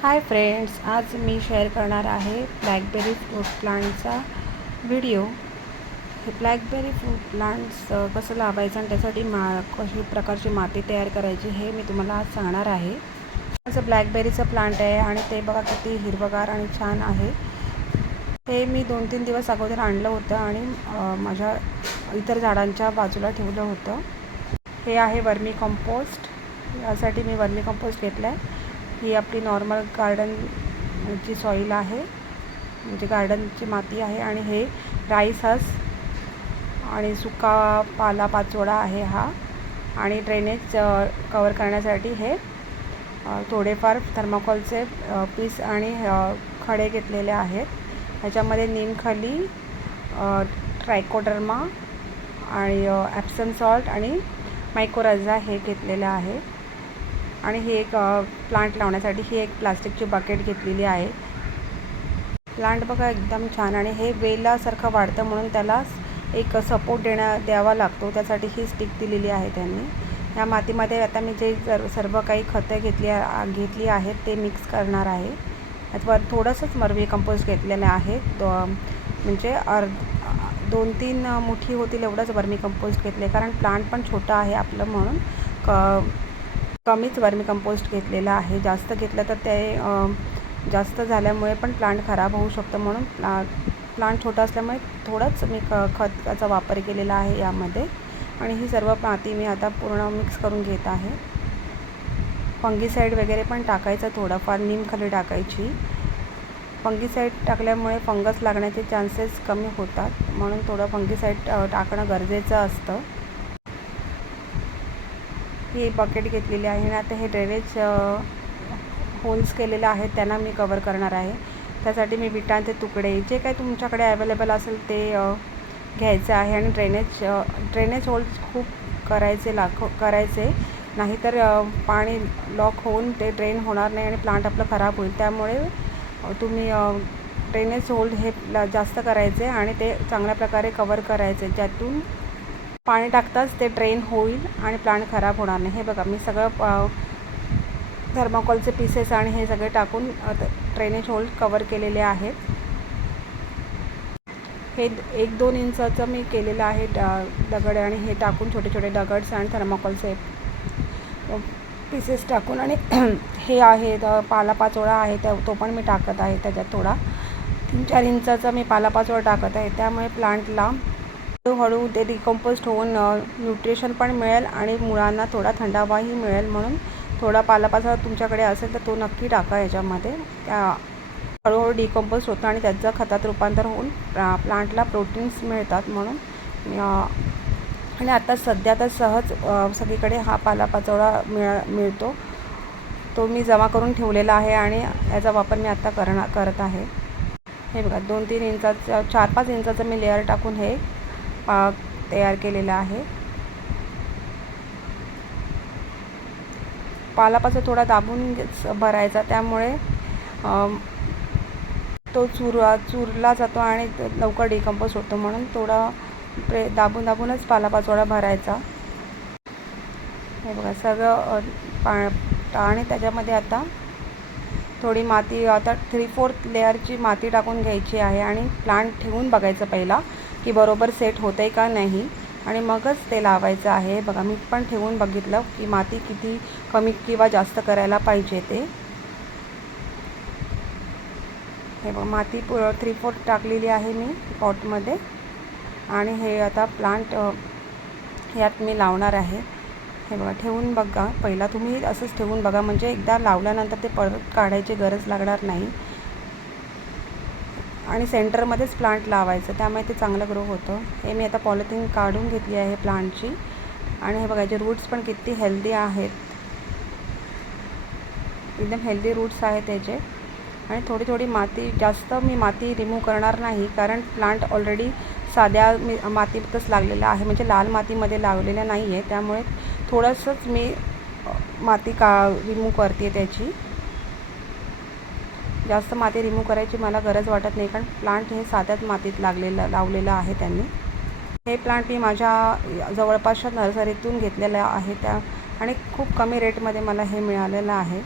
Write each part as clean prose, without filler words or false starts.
Hi friends, आज मी share करणार आहे ब्लॅकबेरी फ्रूट प्लांटचा व्हिडिओ. हे ब्लॅकबेरी फ्रूट प्लांट्स कसं लावायचं आणि त्यासाठी कशी प्रकारची माती तयार करायची हे मी तुम्हाला आज सांगणार आहे. माझं ब्लॅकबेरीचं प्लांट आहे आणि ते बघा किती हिरवगार आणि छान आहे. हे मी 2-3 दिवस अगोदर आणलं होतं आणि माझ्या इतर झाडांच्या बाजूला ठेवलं होतं. हे आहे वर्मी कंपोस्ट. यासाठी मी वर्मी कंपोस्ट घेतलं आहे. ही आपली नॉर्मल गार्डनची सॉईल आहे, म्हणजे गार्डनची माती आहे. आणि हे राईस हस आणि सुका पालापाचोळा आहे हा. आणि ड्रेनेज कवर करण्यासाठी हे थोडेफार थर्माकोलचे पीस आणि खडे घेतलेले आहेत. ह्याच्यामध्ये नीमखली, ट्रायकोडर्मा आणि ॲप्सम सॉल्ट आणि मायकोराझा हे घेतलेलं आहे. आणि ही एक प्लांट लावण्यासाठी ही एक प्लास्टिकची बकेट घेतलेली आहे. प्लांट बघा एकदम छान, आणि हे वेलासारखं वाढतं म्हणून त्याला एक सपोर्ट द्यावा लागतो. त्यासाठी ही स्टिक दिलेली आहे त्यांनी. ह्या मातीमध्ये आता मी जे सर्व काही खतं घेतली आहेत ते मिक्स करणार आहे. याच्यावर थोडंसंच वर्मी कंपोस्ट घेतलेलं आहे. म्हणजे 2-3 मुठी होतील एवढंच वर्मी कंपोस्ट घेतले, कारण प्लांट पण छोटा आहे आपलं, म्हणून कमीच वर्मी कंपोस्ट घेतलेलं आहे. जास्त घेतलं तर ते जास्त झाल्यामुळे पण प्लांट खराब होऊ शकतं, म्हणून प्लांट छोटा असल्यामुळे थोडंच मी खताचा वापर केलेला आहे यामध्ये. आणि ही सर्व माती मी आता पूर्ण मिक्स करून घेत आहे. फंगीसाईड वगैरे पण टाकायचं, थोडंफार नीमखली टाकायची. फंगीसाईड टाकल्यामुळे फंगस लागण्याचे चान्सेस कमी होतात, म्हणून थोडं फंगीसाईड टाकणं गरजेचं असतं. ही बकेट घेतलेली आहे आणि आता हे ड्रेनेज होल्स केलेले आहेत त्यांना मी कवर करणार आहे. त्यासाठी मी विटांचे तुकडे जे काही तुमच्याकडे अवेलेबल असेल ते घ्यायचं आहे. आणि ड्रेनेज होल्स खूप करायचे नाहीतर पाणी लॉक होऊन ते ड्रेन होणार नाही आणि प्लांट आपलं खराब होईल. त्यामुळे तुम्ही ड्रेनेज होल्ड हे जास्त करायचे आणि ते चांगल्या प्रकारे कवर करायचे, ज्यातून पाणी टाकताच ते ड्रेन होईल आणि प्लांट खराब होणार नाही. हे बघा, मी सगळं थर्माकोलचे पीसेस आणि हे सगळे टाकून ड्रेनेज होल कवर केलेले आहेत. हे 1-2 इंचाचं मी केलेलं आहे दगड, आणि हे टाकून छोटे छोटे दगड्स आणि थर्माकोलचे पीसेस टाकून. आणि हे आहे पालापाचोळा आहे, तो पण मी टाकत आहे. त्याच्यात थोडा 3-4 इंचाचा मी पालापाचोळा टाकत आहे. त्यामुळे प्लांटला हळूहळू ते डिकम्पोस्ट होऊन न्यूट्रिशन पण मिळेल आणि मुळांना थोडा थंडावाही मिळेल. म्हणून थोडा पालापाचोळा तुमच्याकडे असेल तर तो नक्की टाका याच्यामध्ये. हळूहळू डिकम्पोस्ट होतं आणि त्याचं खतात रूपांतर होऊन प्लांटला प्रोटीन्स मिळतात म्हणून. आणि आता सध्या तर सहज सगळीकडे हा पालापाचोळा मिळतो. तो मी जमा करून ठेवलेला आहे आणि याचा वापर मी आता करत आहे. हे बघा, 2-3 इंचाचं 4-5 इंचाचं मी लेअर टाकून हे तयार केलेलं आहे. पालापाचोळा थोडा दाबून भरायचा, त्यामुळे तो चुरला जातो आणि लवकर डिकम्पोज होतो. म्हणून थोडा दाबूनच पालापाचोळा भरायचा. हे बघा सगळं आणि त्याच्यामध्ये आता थोडी माती, आता 3/4 लेअरची माती टाकून घ्यायची आहे. आणि प्लांट ठेवून बघायचं पहिला की बरोबर सेट होतं आहे का नाही, आणि मगच ते लावायचं आहे. बघा, मी पण ठेवून बघितलं की माती किती कमी किंवा जास्त करायला पाहिजे ते. हे बघा, माती 3/4 टाकलेली आहे मी पॉटमध्ये. आणि हे आता प्लांट यात मी लावणार आहे. हे बघा, ठेवून बघा पहिला, तुम्ही असंच ठेवून बघा, म्हणजे एकदा लावल्यानंतर ते परत काढायची गरज लागणार नाही. आणि सेंटरमध्येच प्लांट लावायचं, त्यामुळे ते चांगलं ग्रो होतं. हे मी आता पॉलिथिन काढून घेतली आहे प्लांटची. आणि हे बघा, याचे रूट्स पण किती हेल्दी आहेत, एकदम हेल्दी रूट्स आहेत त्याचे. आणि थोडी माती, जास्त मी माती रिमूव्ह करणार नाही, कारण प्लांट ऑलरेडी साध्या मातीतच लागलेला आहे, म्हणजे लाल मातीमध्ये लावलेलं नाही आहे. त्यामुळे थोडंसंच मी माती रिमूव्ह करते त्याची. जास्त माती रिमूव्ह करायची मला गरज वाटत नाही, कारण प्लांट हे साध्याच मातीत लावलेलं आहे त्यांनी. हे प्लांट मी माझ्या जवळपासच्या नर्सरीतून घेतलेलं आहे आणि खूप कमी रेटमध्ये मला हे मिळालेलं आहे.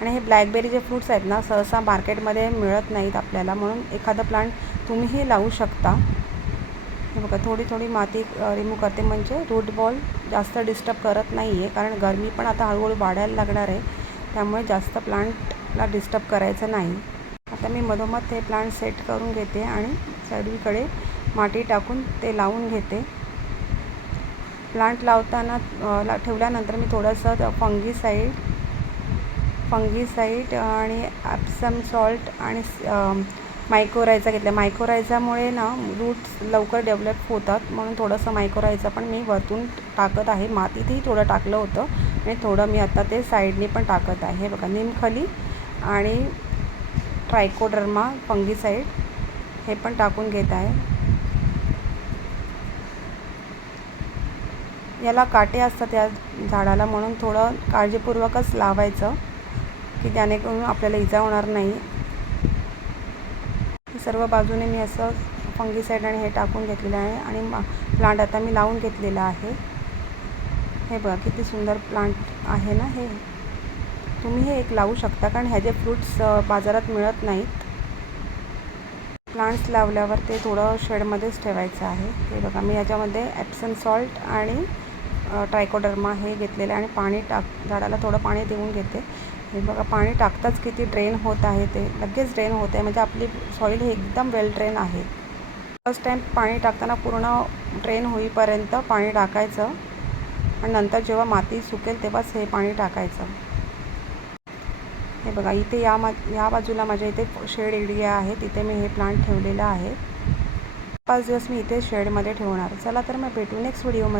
आणि हे ब्लॅकबेरी जे फ्रूट्स आहेत ना, सहसा मार्केटमध्ये मिळत नाहीत आपल्याला, म्हणून एखादं प्लांट तुम्हीही लावू शकता. हे बघा, थोडी थोडी माती रिमूव्ह करते, म्हणजे रूट बॉल जास्त डिस्टर्ब करत नाही आहे, कारण गरमी पण आता हळूहळू वाढायला लागणार आहे, त्यामुळे जास्त प्लांटला डिस्टर्ब करायचं नाही. आता मी मधोमध ते प्लांट सेट करून घेते आणि सर्वीकडे माती टाकून ते लावून घेते. प्लांट लावताना ठेवल्यानंतर मी थोडंसं फंगीसाईड आणि ॲप्सम सॉल्ट आणि मायक्रोरायझा घेतला. मायक्रोरायझामुळे ना रूट्स लवकर डेव्हलप होतात, म्हणून थोडंसं मायक्रोरायझा पण मी वरतून टाकत आहे. मातीतही थोडं टाकलं होतं आणि थोडं मी आता ते साईडने पण टाकत आहे. हे बघा, निमखली आणि ट्रायकोडर्मा फंगीसाईड हे पण टाकून घेत आहे. याला काटे असतात या झाडाला, म्हणून थोडं काळजीपूर्वकच लावायचं, की जेणेकरून आपल्याला इजा होणार नाही. सर्व बाजूने मी असं फंगीसाईड आणि हे टाकून घेतलेलं आहे आणि प्लांट आता मी लावून घेतलेला आहे. हे बघा, किती सुंदर प्लांट आहे ना हे. तुम्ही हे एक लावू शकता, कारण ह्याचे फ्रूट्स बाजारात मिळत नाहीत. प्लांट्स लावल्यावर ते थोडं शेडमध्येच ठेवायचं आहे. हे बघा, मी याच्यामध्ये ॲप्सम सॉल्ट आणि ट्रायकोडर्मा हे घेतलेलं आणि पाणी झाडाला थोडं पाणी देऊन घेते. हे बघा, पाणी टाकताच किती ड्रेन होत आहे, ते लगेच ड्रेन होत आहे, म्हणजे आपली सॉईल हे एकदम वेल ड्रेन आहे. फर्स्ट टाईम पाणी टाकताना पूर्ण ड्रेन होईपर्यंत पाणी टाकायचं आणि नंतर जेव्हा माती सुकेल तेव्हाच हे पाणी टाकायचं. हे बघा, इथे या बाजूला माझ्या इथे शेड एरिया आहे, तिथे मी हे प्लांट ठेवलेलं आहे. 5 दिवस मी इथे शेडमध्ये ठेवणार. चला तर मग भेटू नेक्स्ट व्हिडिओमध्ये.